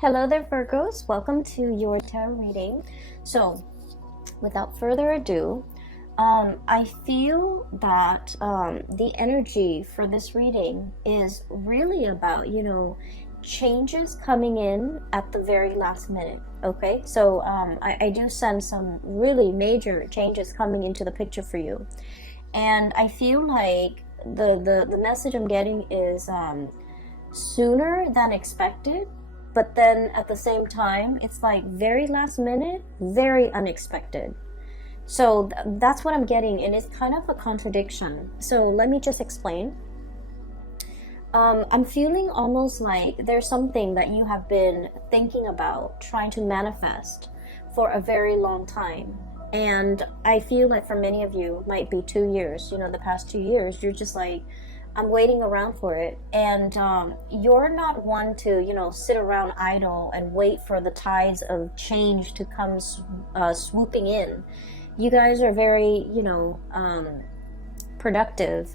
Hello there, Virgos. Welcome to your tarot reading. So, without further ado, I feel that the energy for this reading is really about, changes coming in at the very last minute. Okay, so I do sense some really major changes coming into the picture for you. And I feel like the message I'm getting is sooner than expected, but then at the same time it's like very last minute, very unexpected. So that's what I'm getting, and it's kind of a contradiction. So let me just explain. I'm feeling almost like there's something that you have been thinking about trying to manifest for a very long time. And I feel like for many of you, might be 2 years, the past 2 years, you're just like, I'm waiting around for it. And you're not one to, sit around idle and wait for the tides of change to come swooping in. You guys are very, productive.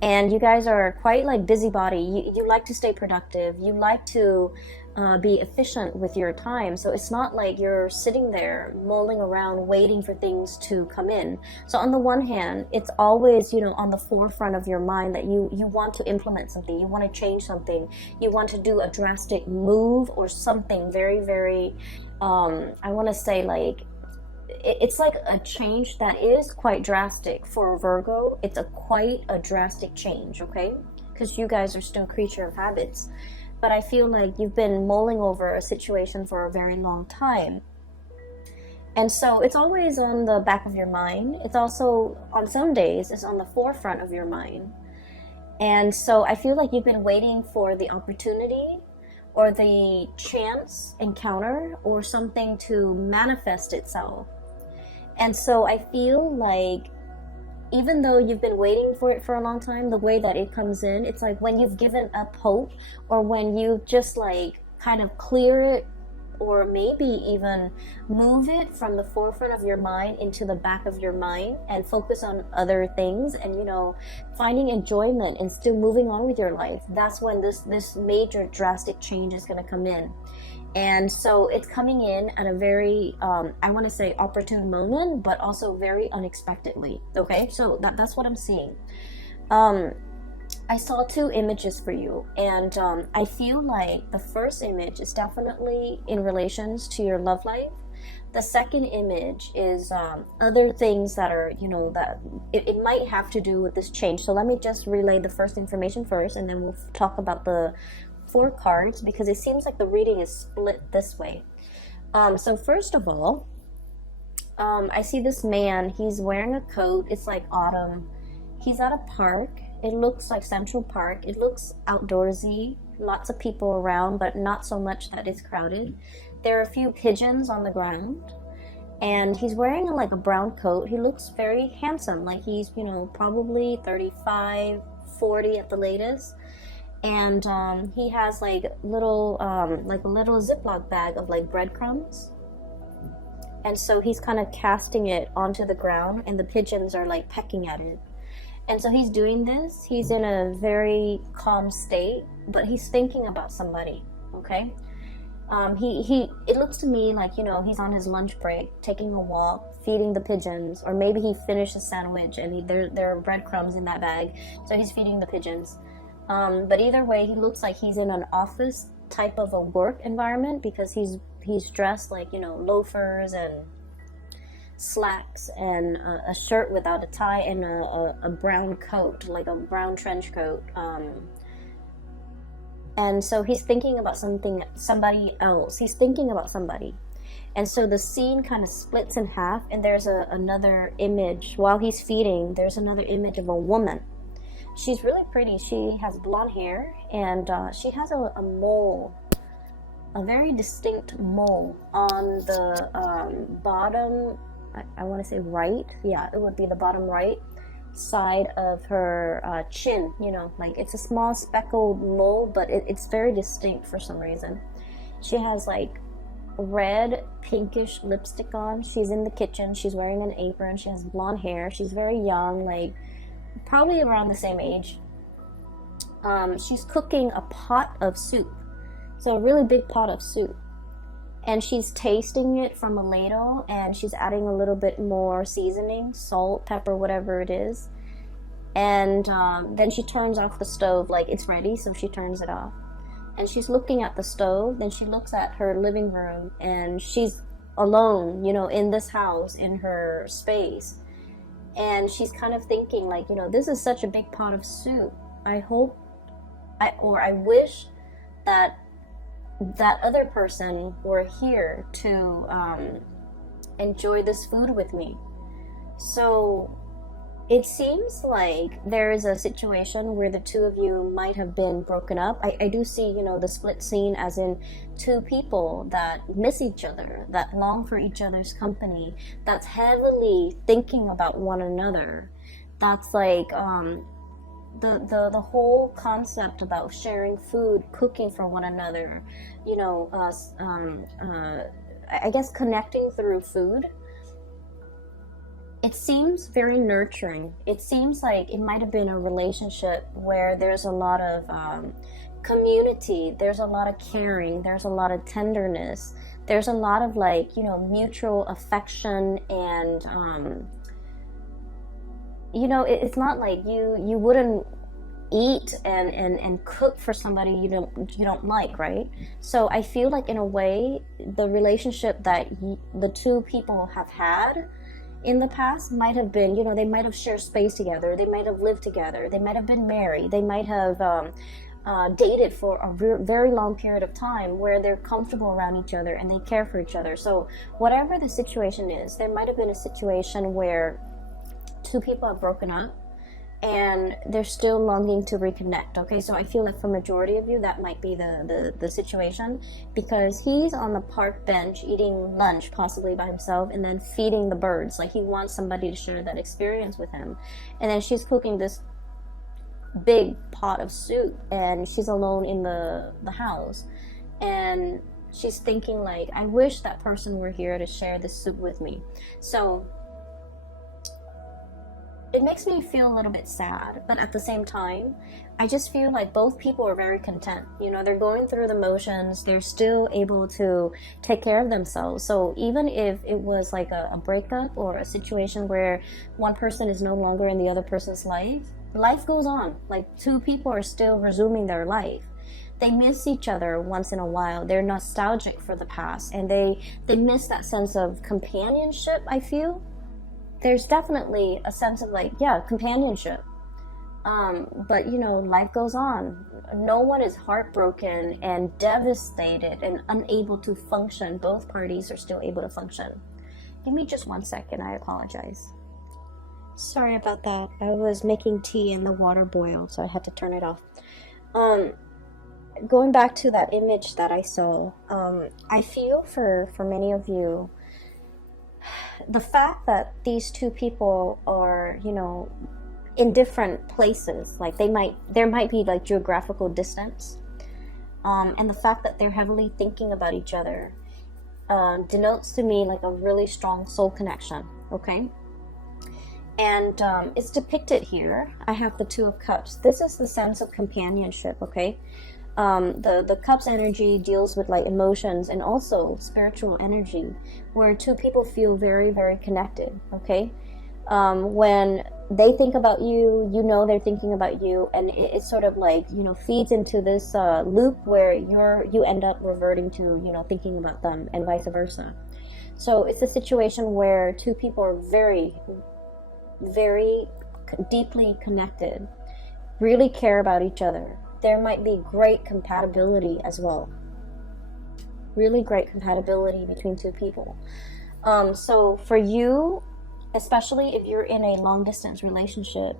And you guys are quite like busybody. You like to stay productive. You like to be efficient with your time. So it's not like you're sitting there mulling around waiting for things to come in. So on the one hand, it's always, on the forefront of your mind that you want to implement something. You want to change something. You want to do a drastic move or something very, very, I want to say like, it's like a change that is quite drastic for Virgo. It's quite a drastic change, okay? Because you guys are still a creature of habits. But I feel like you've been mulling over a situation for a very long time. And so it's always on the back of your mind. It's also, on some days, it's on the forefront of your mind. And so I feel like you've been waiting for the opportunity or the chance encounter or something to manifest itself. And so I feel like even though you've been waiting for it for a long time, the way that it comes in, it's like when you've given up hope or when you just like kind of clear it or maybe even move it from the forefront of your mind into the back of your mind and focus on other things and, finding enjoyment and still moving on with your life. That's when this major drastic change is going to come in. And so it's coming in at a very, I want to say opportune moment, but also very unexpectedly. Okay, so that's what I'm seeing. I saw 2 images for you, and I feel like the first image is definitely in relations to your love life. The second image is other things that are, that it might have to do with this change. So let me just relay the first information first, and then we'll talk about the 4 cards, because it seems like the reading is split this way. So first of all, I see this man. He's wearing a coat. It's like autumn. He's at a park. It looks like Central Park. It looks outdoorsy. Lots of people around, but not so much that it's crowded. There are a few pigeons on the ground. And he's wearing like a brown coat. He looks very handsome. Like he's, probably 35, 40 at the latest. And he has like a little Ziploc bag of like breadcrumbs. And so he's kind of casting it onto the ground, and the pigeons are like pecking at it. And so he's doing this. He's in a very calm state, but he's thinking about somebody, okay? It looks to me like, he's on his lunch break, taking a walk, feeding the pigeons, or maybe he finished a sandwich and there are breadcrumbs in that bag, so he's feeding the pigeons. But either way, he looks like he's in an office type of a work environment, because he's dressed like, loafers and slacks and a shirt without a tie and a brown coat, like a brown trench coat. And so he's thinking about somebody else. He's thinking about somebody. And so the scene kind of splits in half, and there's another image. While he's feeding, there's another image of a woman. She's really pretty. She has blonde hair, and she has a mole, a very distinct mole on the bottom, I want to say right. Yeah, it would be the bottom right side of her chin. Like it's a small speckled mole, but it's very distinct for some reason. She has like red pinkish lipstick on. She's in the kitchen. She's wearing an apron. She has blonde hair. She's very young, like probably around the same age. She's cooking a pot of soup, So a really big pot of soup. And she's tasting it from a ladle, and she's adding a little bit more seasoning, salt, pepper, whatever it is. And then she turns off the stove, like it's ready, so she turns it off. And she's looking at the stove, then she looks at her living room, and she's alone, you know, in this house, in her space. And she's kind of thinking like, you know, this is such a big pot of soup. I wish that that other person were here to enjoy this food with me. So it seems like there is a situation where the two of you might have been broken up. I do see, you know, the split scene as in two people that miss each other, that long for each other's company, that's heavily thinking about one another. That's like the whole concept about sharing food, cooking for one another, you know, I guess connecting through food. It seems very nurturing. It seems like it might have been a relationship where there's a lot of community, there's a lot of caring, there's a lot of tenderness, there's a lot of like, you know, mutual affection, and you know, it's not like you wouldn't eat and cook for somebody you don't like, right? So I feel like in a way the relationship that the two people have had in the past might have been, you know, they might have shared space together, they might have lived together, they might have been married, they might have dated for a very long period of time where they're comfortable around each other and they care for each other. So whatever the situation is, there might have been a situation where two people have broken up and they're still longing to reconnect. Okay, so I feel like for majority of you that might be the situation, because he's on the park bench eating lunch possibly by himself and then feeding the birds. Like he wants somebody to share that experience with him. And then she's cooking this big pot of soup and she's alone in the house, and she's thinking like, I wish that person were here to share this soup with me. So it makes me feel a little bit sad, but at the same time, I just feel like both people are very content. You know, they're going through the motions, they're still able to take care of themselves. So even if it was like a breakup or a situation where one person is no longer in the other person's life goes on. Like two people are still resuming their life. They miss each other once in a while. They're nostalgic for the past, and they miss that sense of companionship, I feel. There's definitely a sense of like, yeah, companionship. But you know, life goes on. No one is heartbroken and devastated and unable to function. Both parties are still able to function. Give me just 1 second, I apologize. Sorry about that. I was making tea and the water boiled, so I had to turn it off. Going back to that image that I saw, I feel for many of you, the fact that these two people are, you know, in different places, like there might be like geographical distance, and the fact that they're heavily thinking about each other denotes to me like a really strong soul connection. Okay, and it's depicted here. I have the Two of Cups. This is the sense of companionship. Okay. The cups energy deals with like emotions and also spiritual energy, where two people feel very, very connected. Okay, when they think about you, you know they're thinking about you, and it's sort of like, you know, feeds into this loop where you end up reverting to, you know, thinking about them, and vice versa. So it's a situation where two people are very, very deeply connected, really care about each other. There might be great compatibility as well. Really great compatibility between two people. So for you, especially if you're in a long distance relationship,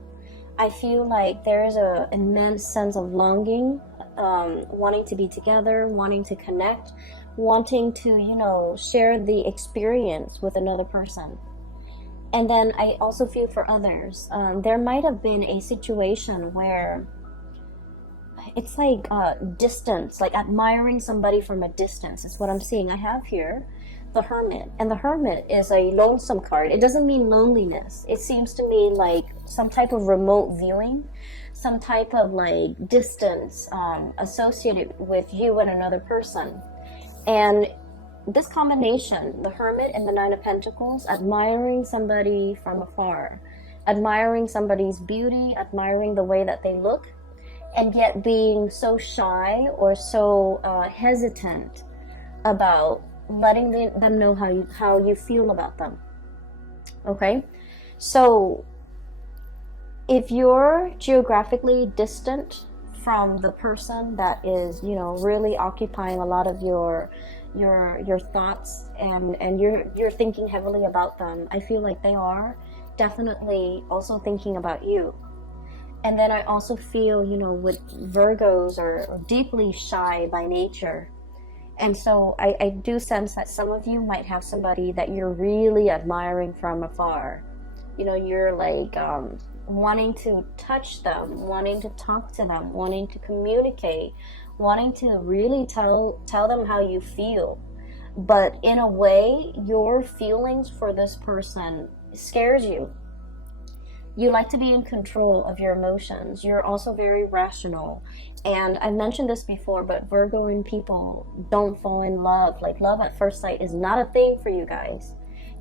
I feel like there is an immense sense of longing, wanting to be together, wanting to connect, wanting to, you know, share the experience with another person. And then I also feel for others, there might have been a situation where it's like distance, like admiring somebody from a distance is what I'm seeing. I have here the Hermit, and the Hermit is a lonesome card. It doesn't mean loneliness. It seems to me like some type of remote viewing. some type of like distance associated with you and another person. And this combination, the Hermit and the Nine of Pentacles, admiring somebody from afar, admiring somebody's beauty, admiring the way that they look, and yet being so shy or so hesitant about letting them know how you feel about them. Okay, so if you're geographically distant from the person that is, you know, really occupying a lot of your thoughts, and you're thinking heavily about them, I feel like they are definitely also thinking about you. And then I also feel, you know, with Virgos are deeply shy by nature. And so I do sense that some of you might have somebody that you're really admiring from afar. You know, you're like wanting to touch them, wanting to talk to them, wanting to communicate, wanting to really tell them how you feel. But in a way, your feelings for this person scares you. You like to be in control of your emotions. You're also very rational. And I mentioned this before, but Virgoing people don't fall in love. Like, love at first sight is not a thing for you guys.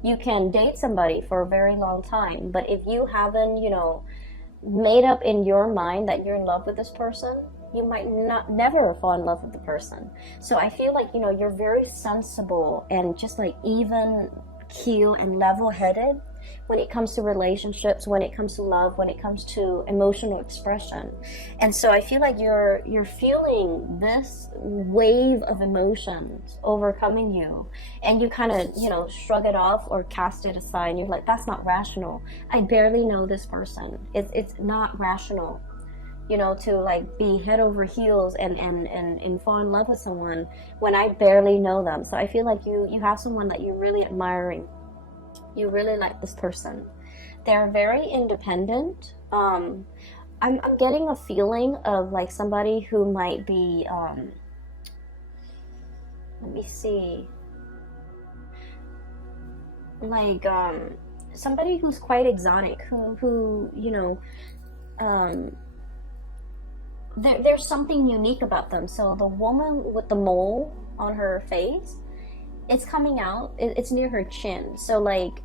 You can date somebody for a very long time, but if you haven't, you know, made up in your mind that you're in love with this person, you might never fall in love with the person. So I feel like, you know, you're very sensible and just like even keel and level-headed when it comes to relationships, when it comes to love, when it comes to emotional expression. And so I feel like you're feeling this wave of emotions overcoming you, and you kind of, you know, shrug it off or cast it aside, and you're like, that's not rational. I barely know this person. It's not rational, you know, to like be head over heels and fall in love with someone when I barely know them. So I feel like you have someone that you're really admiring. You really like this person. They're very independent. I'm getting a feeling of like somebody who might be, let me see, like somebody who's quite exotic, who you know, there's something unique about them. So the woman with the mole on her face, it's coming out, it's near her chin. So like,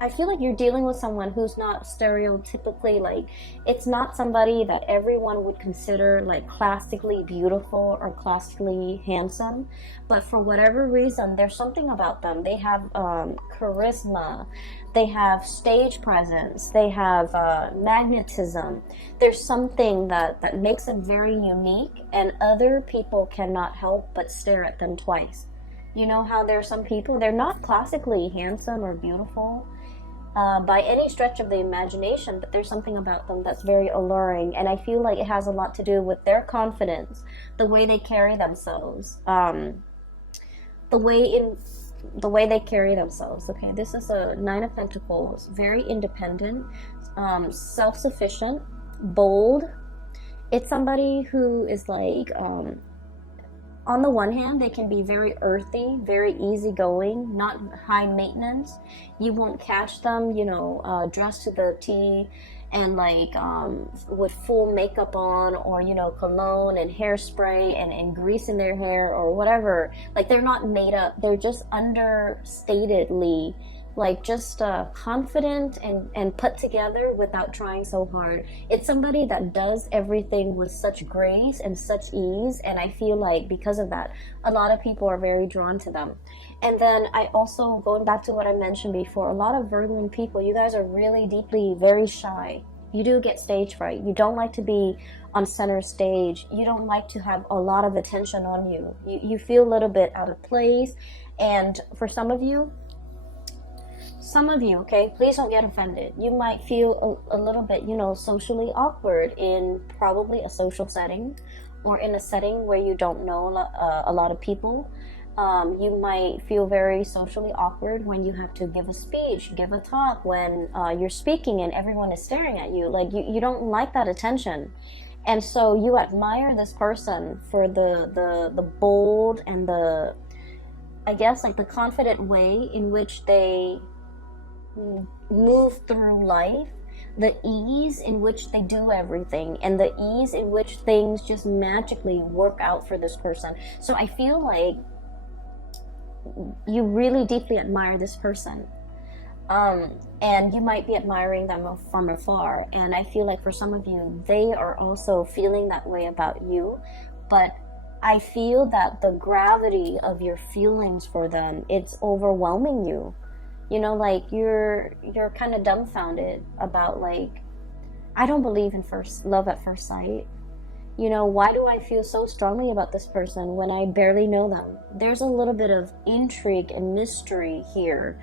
I feel like you're dealing with someone who's not stereotypically, like, it's not somebody that everyone would consider like classically beautiful or classically handsome, but for whatever reason, there's something about them. They have charisma, they have stage presence, they have magnetism. There's something that makes them very unique, and other people cannot help but stare at them twice. You know how there are some people, they're not classically handsome or beautiful by any stretch of the imagination, but there's something about them that's very alluring, and I feel like it has a lot to do with their confidence, the way they carry themselves, the way they carry themselves. Okay, this is a Nine of Pentacles, very independent, self-sufficient, bold. It's somebody who is like, on the one hand, they can be very earthy, very easygoing, not high maintenance. You won't catch them, you know, dressed to the T and like with full makeup on, or, you know, cologne and hairspray and grease in their hair or whatever. Like, they're not made up. They're just understatedly, like, just confident and put together without trying so hard. It's somebody that does everything with such grace and such ease, and I feel like because of that, a lot of people are very drawn to them. And then I also, going back to what I mentioned before, a lot of Virgo people, you guys are really deeply very shy. You do get stage fright. You don't like to be on center stage. You don't like to have a lot of attention on you. You feel a little bit out of place. And for some of you, okay, please don't get offended. You might feel a little bit, you know, socially awkward in probably a social setting, or in a setting where you don't know a lot of people. You might feel very socially awkward when you have to give a speech, give a talk, when you're speaking and everyone is staring at you. Like, you don't like that attention. And so you admire this person for the bold and the, I guess, like the confident way in which they move through life, the ease in which they do everything, and the ease in which things just magically work out for this person. So I feel like you really deeply admire this person. And you might be admiring them from afar. And I feel like for some of you, they are also feeling that way about you. But I feel that the gravity of your feelings for them, it's overwhelming you. You know, like you're kind of dumbfounded about, like, I don't believe in love at first sight. You know, why do I feel so strongly about this person when I barely know them? There's a little bit of intrigue and mystery here.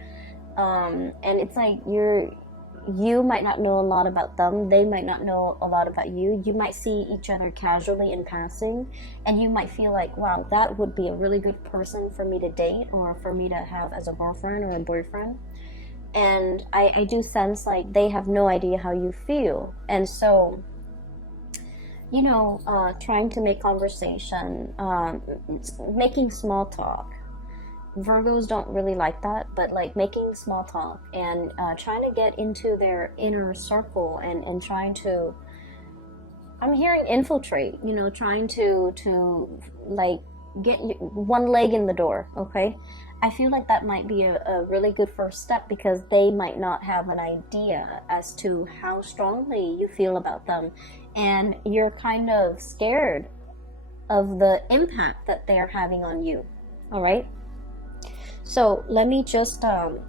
And it's like you might not know a lot about them, they might not know a lot about you. You might see each other casually in passing, and you might feel like, wow, that would be a really good person for me to date or for me to have as a girlfriend or a boyfriend. And I do sense like they have no idea how you feel. And so, you know, trying to make conversation, making small talk. Virgos don't really like that, but like making small talk and trying to get into their inner circle and trying to, I'm hearing infiltrate, you know, trying to like get one leg in the door, okay? I feel like that might be a really good first step, because they might not have an idea as to how strongly you feel about them, and you're kind of scared of the impact that they're having on you, all right? So let me just,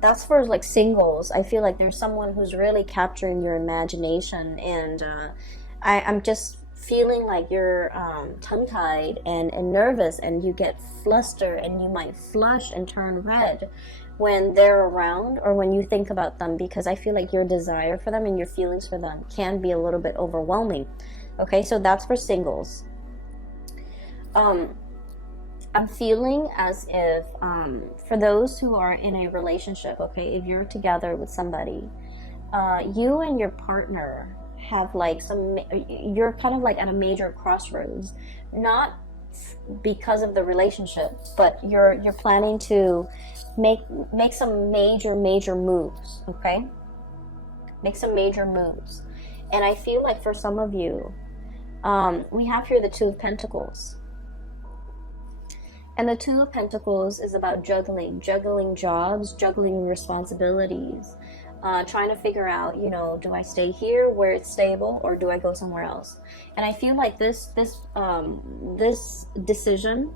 that's for like singles. I feel like there's someone who's really capturing your imagination, and I'm just feeling like you're tongue-tied and nervous, and you get flustered, and you might flush and turn red when they're around or when you think about them, because I feel like your desire for them and your feelings for them can be a little bit overwhelming. Okay, so that's for singles. I'm feeling as if, for those who are in a relationship, okay, if you're together with somebody, you and your partner have like you're kind of like at a major crossroads, not because of the relationship, but you're planning to make some major moves, okay? Make some major moves. And I feel like for some of you, we have here the Two of Pentacles. And the Two of Pentacles is about juggling jobs, juggling responsibilities, trying to figure out, you know, do I stay here where it's stable, or do I go somewhere else? And I feel like this decision,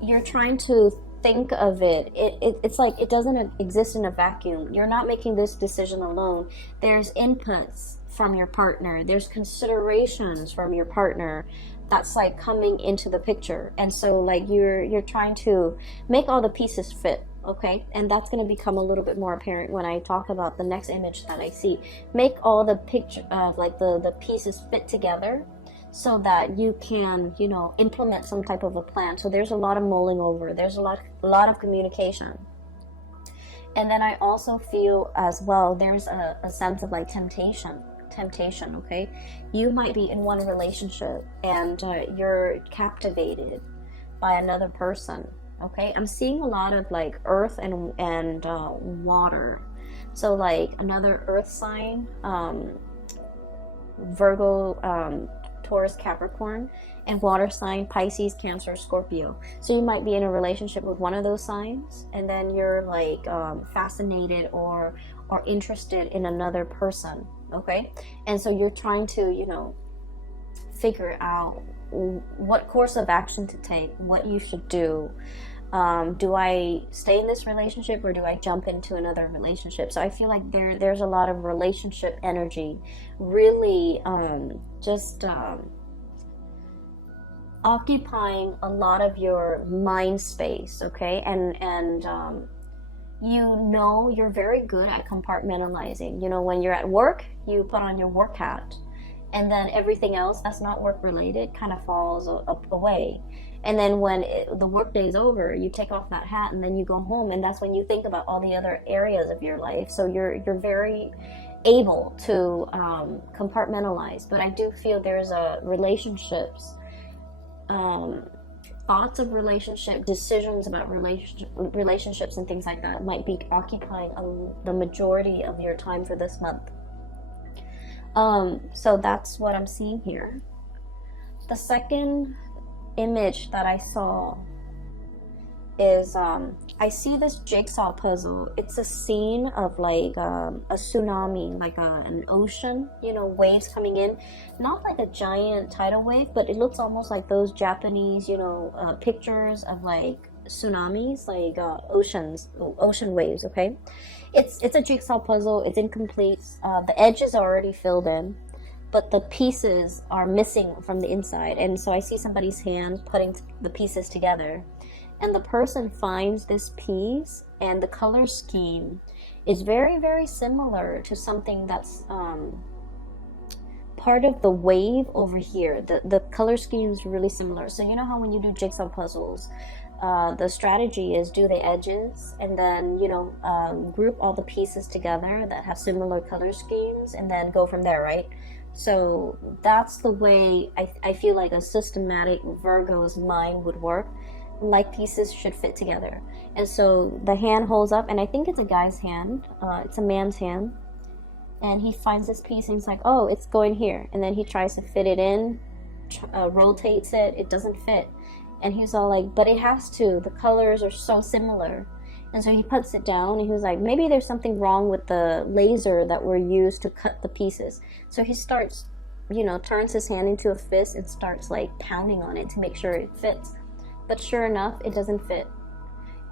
you're trying to think of it. It's like it doesn't exist in a vacuum. You're not making this decision alone. There's inputs from your partner. There's considerations from your partner that's like coming into the picture. And so like you're trying to make all the pieces fit, okay? And that's going to become a little bit more apparent when I talk about the next image that I see. Make all the picture of like the pieces fit together so that you can, you know, implement some type of a plan. So there's a lot of mulling over. There's a lot of communication. And then I also feel as well, there's a sense of like temptation, okay? You might be in one relationship and you're captivated by another person, okay? I'm seeing a lot of like earth and water. So like another earth sign, Virgo, Taurus, Capricorn, and water sign, Pisces, Cancer, Scorpio. So you might be in a relationship with one of those signs, and then you're like fascinated or interested in another person, okay? And so you're trying to, you know, figure out what course of action to take, what you should do. Do I stay in this relationship or do I jump into another relationship? So I feel like there's a lot of relationship energy, really occupying a lot of your mind space, okay? And you know, you're very good at compartmentalizing. You know, when you're at work, you put on your work hat, and then everything else that's not work related kind of falls away. And then when the work day is over, you take off that hat and then you go home, and that's when you think about all the other areas of your life. So you're very able to compartmentalize. But I do feel there's relationships, thoughts of relationship, decisions about relationships and things like that might be occupying the majority of your time for this month. So that's what I'm seeing here. The second image that I saw is I see this jigsaw puzzle. It's a scene of like a tsunami, like an ocean, you know, waves coming in. Not like a giant tidal wave, but it looks almost like those Japanese, you know, pictures of like tsunamis, like ocean waves. Okay, it's a jigsaw puzzle. It's incomplete. The edges are already filled in, but the pieces are missing from the inside. And so I see somebody's hand putting the pieces together. And the person finds this piece, and the color scheme is very, very similar to something that's part of the wave over here. The color scheme is really similar. So you know how when you do jigsaw puzzles, the strategy is do the edges and then, you know, group all the pieces together that have similar color schemes and then go from there, right? So that's the way I feel like a systematic Virgo's mind would work. Like pieces should fit together. And so the hand holds up, and I think it's a guy's hand, it's a man's hand, and he finds this piece and he's like, oh, it's going here. And then he tries to fit it in, rotates it doesn't fit. And he's all like, but it has to, the colors are so similar. And so he puts it down, and he was like, maybe there's something wrong with the laser that were used to cut the pieces. So he starts, you know, turns his hand into a fist and starts like pounding on it to make sure it fits. But sure enough, it doesn't fit.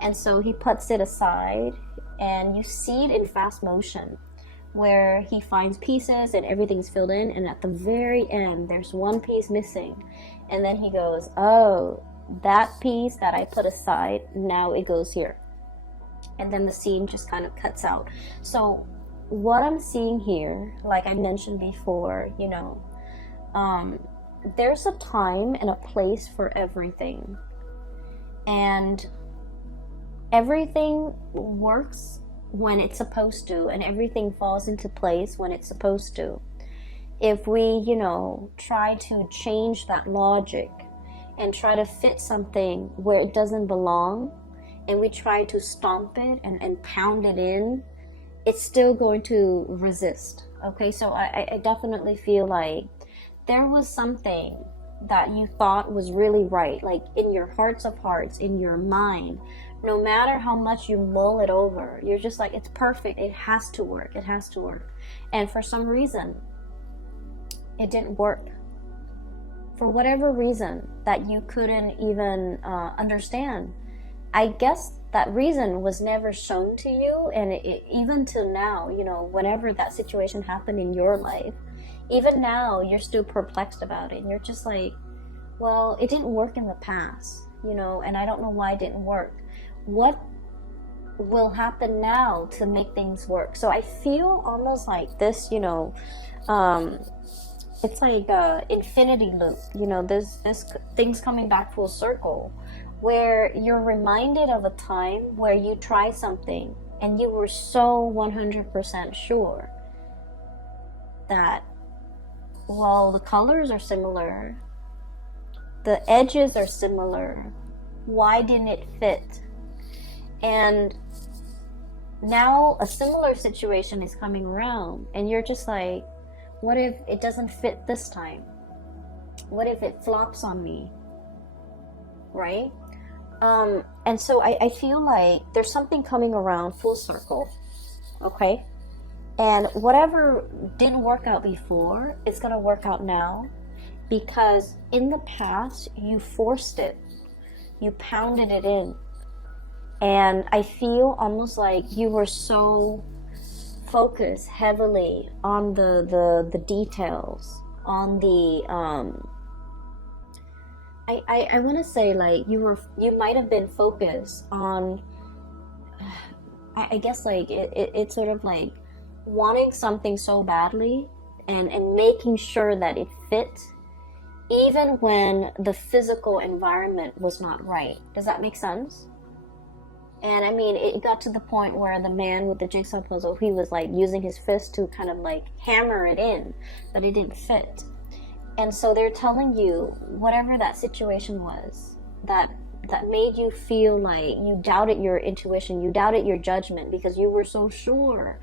And so he puts it aside, and you see it in fast motion where he finds pieces and everything's filled in, and at the very end there's one piece missing. And then he goes, oh, that piece that I put aside, now it goes here. And then the scene just kind of cuts out. So what I'm seeing here, like I mentioned before, you know, there's a time and a place for everything. And everything works when it's supposed to, and everything falls into place when it's supposed to. If we, you know, try to change that logic and try to fit something where it doesn't belong, and we try to stomp it and pound it in, it's still going to resist. Okay, so I definitely feel like there was something that you thought was really right, like in your hearts of hearts, in your mind, no matter how much you mull it over, you're just like, it's perfect, it has to work, it has to work. And for some reason, it didn't work. For whatever reason that you couldn't even understand. I guess that reason was never shown to you, and even till now, you know, whenever that situation happened in your life, even now, you're still perplexed about it. And you're just like, well, it didn't work in the past, you know, and I don't know why it didn't work. What will happen now to make things work? So I feel almost like this, you know, it's like a infinity loop, you know, this things coming back full circle, where you're reminded of a time where you tried something and you were so 100% sure that, well, the colors are similar, the edges are similar, why didn't it fit? And now a similar situation is coming around, and you're just like, what if it doesn't fit this time? What if it flops on me? Right? And so I feel like there's something coming around full circle, okay? And whatever didn't work out before, it's going to work out now, because in the past, you forced it. You pounded it in. And I feel almost like you were so focused heavily on the details, on the, I want to say like you might have been focused on, I guess like it's sort of like wanting something so badly and making sure that it fit, even when the physical environment was not right. Does that make sense? And I mean, it got to the point where the man with the jigsaw puzzle, he was like using his fist to kind of like hammer it in, but it didn't fit. And so they're telling you, whatever that situation was, that made you feel like you doubted your intuition, you doubted your judgment because you were so sure.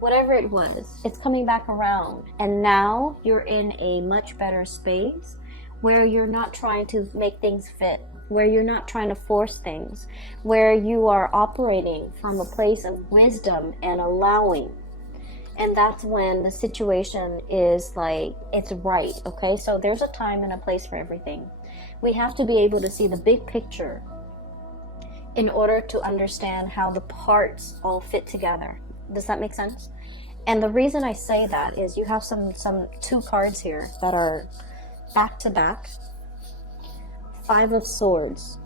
whatever it was, it's coming back around. And now you're in a much better space where you're not trying to make things fit, where you're not trying to force things, where you are operating from a place of wisdom and allowing. And that's when the situation is like, it's right, okay? So there's a time and a place for everything. We have to be able to see the big picture in order to understand how the parts all fit together. Does that make sense? And the reason I say that is you have some two cards here that are back to back. 5 of Swords.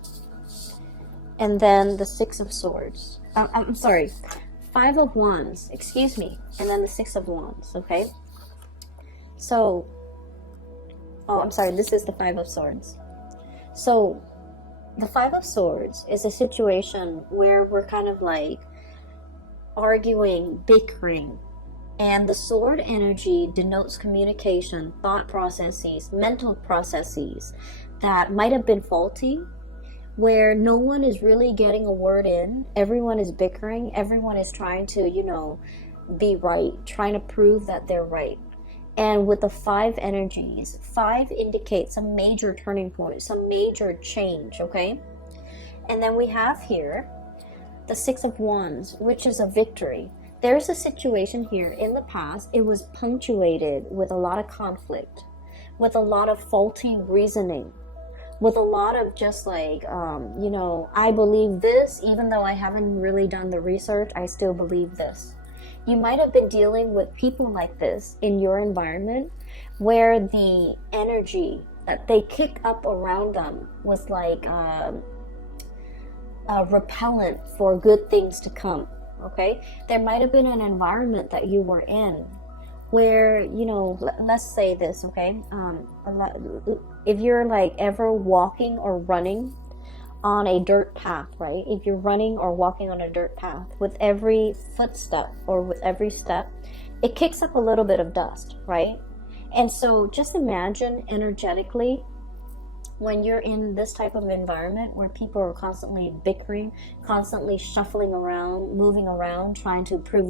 And then the 6 of Swords. I'm sorry. 5 of Wands. Excuse me. And then the 6 of Wands. Okay? So, I'm sorry. This is the 5 of Swords. So, the 5 of Swords is a situation where we're kind of like arguing, bickering. And the sword energy denotes communication, thought processes, mental processes that might have been faulty, where no one is really getting a word in. Everyone is bickering. Everyone is trying to, be right, trying to prove that they're right. And with the 5 energies, 5 indicates some major turning point, some major change, okay? And then we have here the 6 of Wands, which is a victory. There's a situation here in the past, it was punctuated with a lot of conflict, with a lot of faulty reasoning, with a lot of just like, I believe this, even though I haven't really done the research, I still believe this. You might have been dealing with people like this in your environment where the energy that they kick up around them was like repellent for good things to come. Okay, there might have been an environment that you were in where, let's say this, okay, if you're like ever walking or running on a dirt path, right? If you're running or walking on a dirt path, with every footstep or with every step, it kicks up a little bit of dust, right? And so just imagine energetically when you're in this type of environment where people are constantly bickering, constantly shuffling around, moving around, trying to prove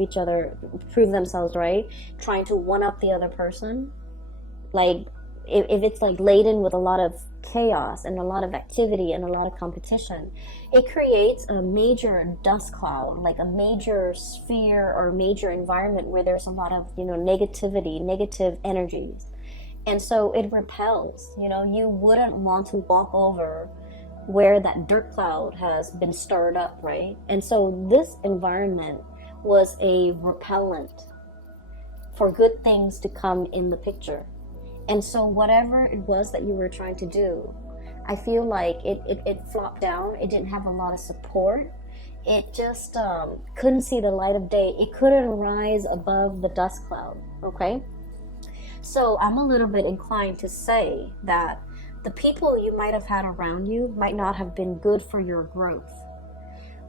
themselves right, trying to one up the other person. Like if it's like laden with a lot of chaos and a lot of activity and a lot of competition, it creates a major dust cloud, like a major sphere or major environment where there's a lot of, negativity, negative energies. And so it repels, you wouldn't want to walk over where that dirt cloud has been stirred up, right? And so this environment was a repellent for good things to come in the picture. And so whatever it was that you were trying to do, I feel like it flopped down. It didn't have a lot of support. It just couldn't see the light of day. It couldn't rise above the dust cloud, okay? So I'm a little bit inclined to say that the people you might have had around you might not have been good for your growth.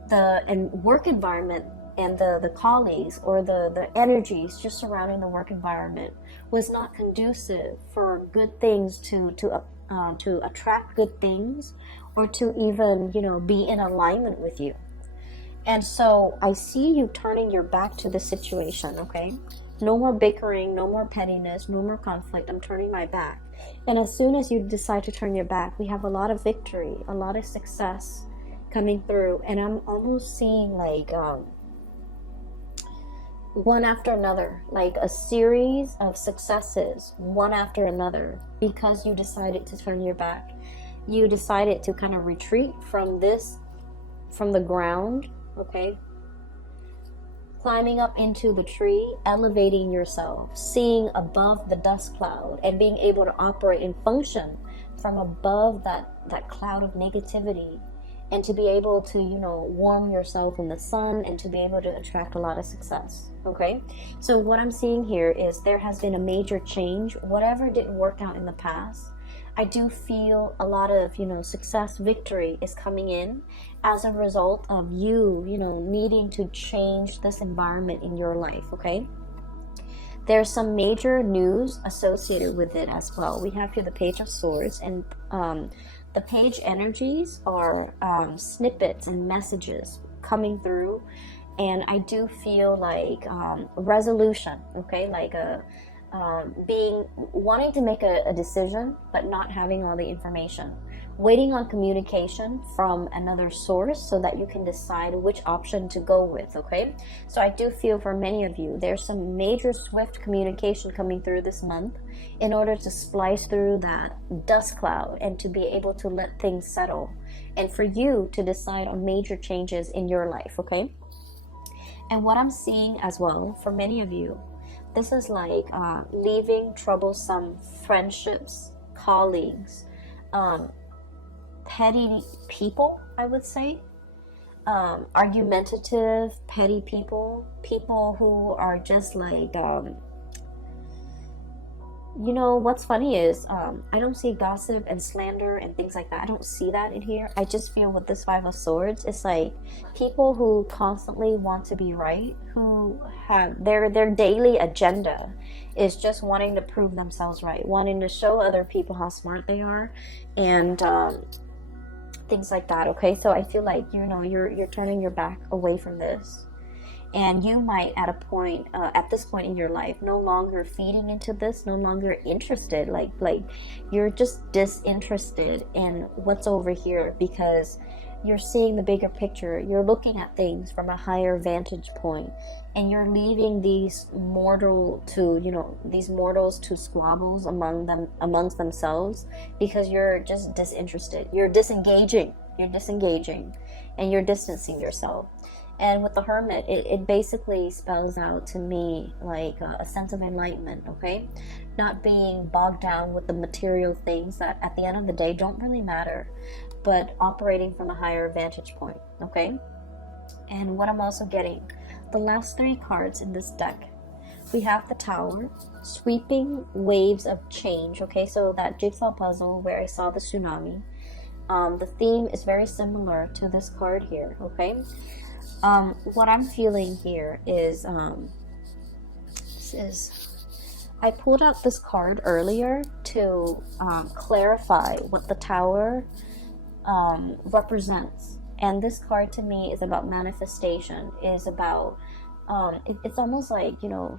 The work environment and the colleagues or the energies just surrounding the work environment was not conducive for good things to attract good things or to even, be in alignment with you. And so I see you turning your back to the situation, okay? No more bickering, no more pettiness, no more conflict. I'm turning my back. And as soon as you decide to turn your back, we have a lot of victory, a lot of success coming through. And I'm almost seeing like one after another, like a series of successes, one after another, because you decided to turn your back. You decided to kind of retreat from the ground, okay? Climbing up into the tree, elevating yourself, seeing above the dust cloud, and being able to operate and function from above that cloud of negativity, and to be able to, warm yourself in the sun and to be able to attract a lot of success, okay? So what I'm seeing here is there has been a major change. Whatever didn't work out in the past, I do feel a lot of, success, victory is coming in as a result of you, needing to change this environment in your life, okay? There's some major news associated with it as well. We have here the Page of Swords, and the page energies are snippets and messages coming through And I do feel like resolution, okay, like a wanting to make a decision but not having all the information, waiting on communication from another source so that you can decide which option to go with. Okay, so I do feel for many of you there's some major swift communication coming through this month in order to splice through that dust cloud and to be able to let things settle, and for you to decide on major changes in your life. Okay, and what I'm seeing as well for many of you, this is like leaving troublesome friendships, colleagues, petty people, I would say. Argumentative, petty people, people who are just like, you know, what's funny is I don't see gossip and slander and things like that. I don't see that in here. I just feel with this Five of Swords, it's like people who constantly want to be right, who have their daily agenda is just wanting to prove themselves right, wanting to show other people how smart they are, and things like that. Okay, so I feel like, you know, you're turning your back away from this. And you might at this point in your life, no longer feeding into this, no longer interested, like you're just disinterested in what's over here because you're seeing the bigger picture. You're looking at things from a higher vantage point, and you're leaving these mortals to squabbles amongst themselves because you're just disinterested. You're disengaging, and you're distancing yourself. And with the Hermit, it basically spells out to me like a sense of enlightenment, okay? Not being bogged down with the material things that at the end of the day don't really matter, but operating from a higher vantage point, okay? And what I'm also getting, the last three cards in this deck, we have the Tower, sweeping waves of change, okay? So that jigsaw puzzle where I saw the tsunami, the theme is very similar to this card here, okay? What I'm feeling here is, I pulled out this card earlier to clarify what the Tower represents. And this card to me is about manifestation, is about, it's almost like, you know,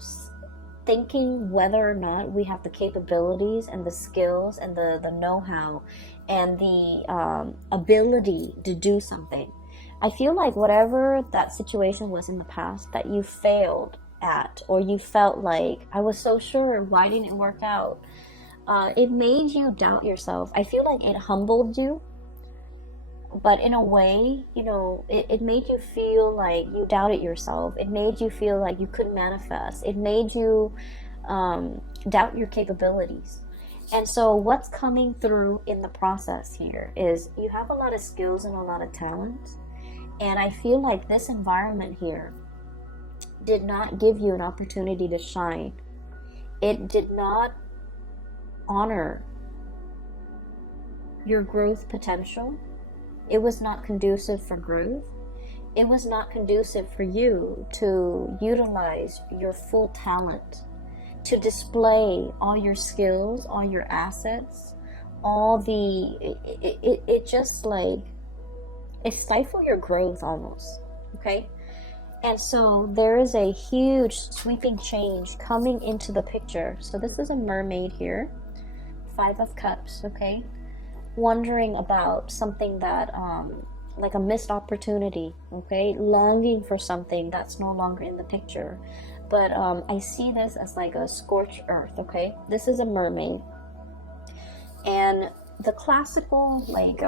thinking whether or not we have the capabilities and the skills and the know-how and the ability to do something. I feel like whatever that situation was in the past that you failed at, or you felt like, I was so sure, why didn't it work out? It made you doubt yourself. I feel like it humbled you, but in a way, you know, it made you feel like you doubted yourself. It made you feel like you couldn't manifest. It made you doubt your capabilities. And so what's coming through in the process here is you have a lot of skills and a lot of talents. And I feel like this environment here did not give you an opportunity to shine. It did not honor your growth potential. It was not conducive for growth. It was not conducive for you to utilize your full talent, to display all your skills, all your assets, all the, it just like, it stifles your growth almost, okay? And so there is a huge sweeping change coming into the picture. So this is a mermaid here, Five of Cups, okay? Wondering about something that, like a missed opportunity, okay? Longing for something that's no longer in the picture. But I see this as like a scorched earth, okay? This is a mermaid. And the classical like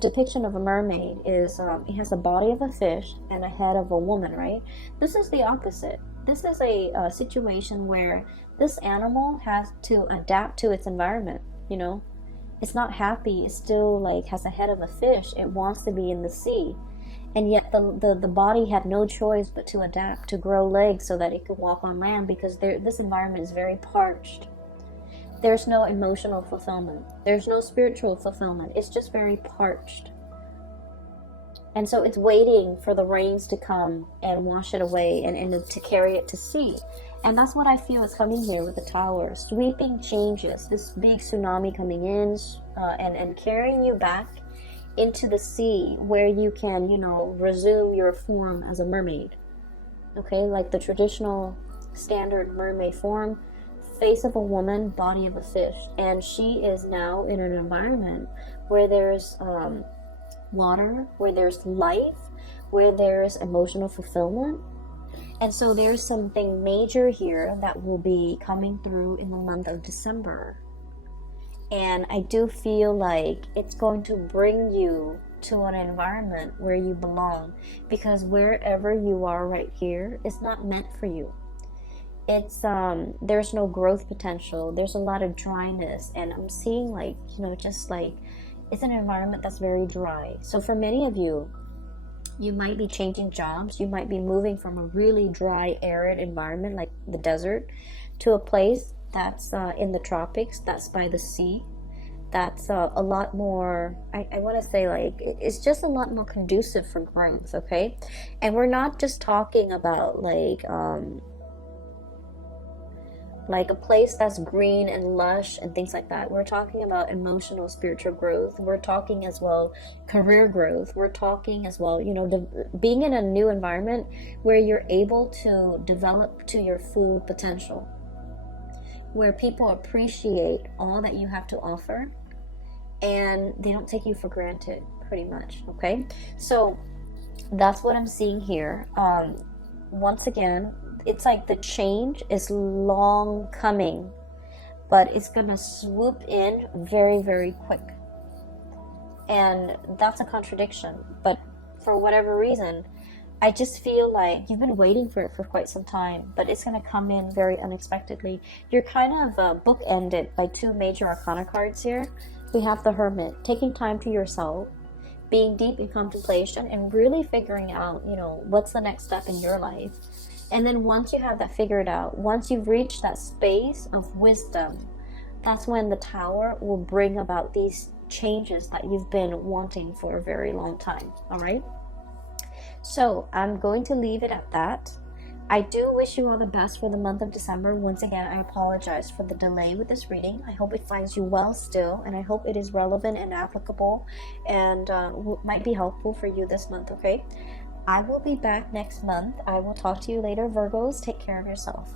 depiction of a mermaid is it has the body of a fish and a head of a woman, right? This is the opposite. This is a situation where this animal has to adapt to its environment, you know? It's not happy. It still like has a head of a fish. It wants to be in the sea. And yet the body had no choice but to adapt, to grow legs so that it could walk on land, because this environment is very parched. There's no emotional fulfillment. There's no spiritual fulfillment. It's just very parched. And so it's waiting for the rains to come and wash it away and to carry it to sea. And that's what I feel is coming here with the Tower. Sweeping changes, this big tsunami coming in and carrying you back into the sea where you can, you know, resume your form as a mermaid. okay, like the traditional standard mermaid form, face of a woman, body of a fish. And she is now in an environment where there's water, where there's life, where there's emotional fulfillment. And so there's something major here that will be coming through in the month of December. And I do feel like it's going to bring you to an environment where you belong, because wherever you are right here is not meant for you. It's there's no growth potential. There's a lot of dryness, and I'm seeing like, you know, just like it's an environment that's very dry. So for many of you, you might be changing jobs. You might be moving from a really dry, arid environment like the desert to a place that's in the tropics, that's by the sea, that's a lot more, I want to say, like, it's just a lot more conducive for growth, okay? And we're not just talking about like a place that's green and lush and things like that. We're talking about emotional, spiritual growth. We're talking as well career growth. We're talking as well, you know, being in a new environment where you're able to develop to your full potential, where people appreciate all that you have to offer and they don't take you for granted, pretty much, okay? So that's what I'm seeing here. Once again, it's like the change is long coming, but it's gonna swoop in very, very quick. And that's a contradiction, but for whatever reason, I just feel like you've been waiting for it for quite some time, but it's going to come in very unexpectedly. You're kind of bookended by two major arcana cards here. We have the Hermit, taking time to yourself, being deep in contemplation, and really figuring out, you know, what's the next step in your life. And then once you have that figured out, once you've reached that space of wisdom, that's when the Tower will bring about these changes that you've been wanting for a very long time, all right? So I'm going to leave it at that. I do wish you all the best for the month of December. Once again, I apologize for the delay with this reading. I hope it finds you well still, and I hope it is relevant and applicable and might be helpful for you this month, okay? I will be back next month. I will talk to you later, Virgos. Take care of yourself.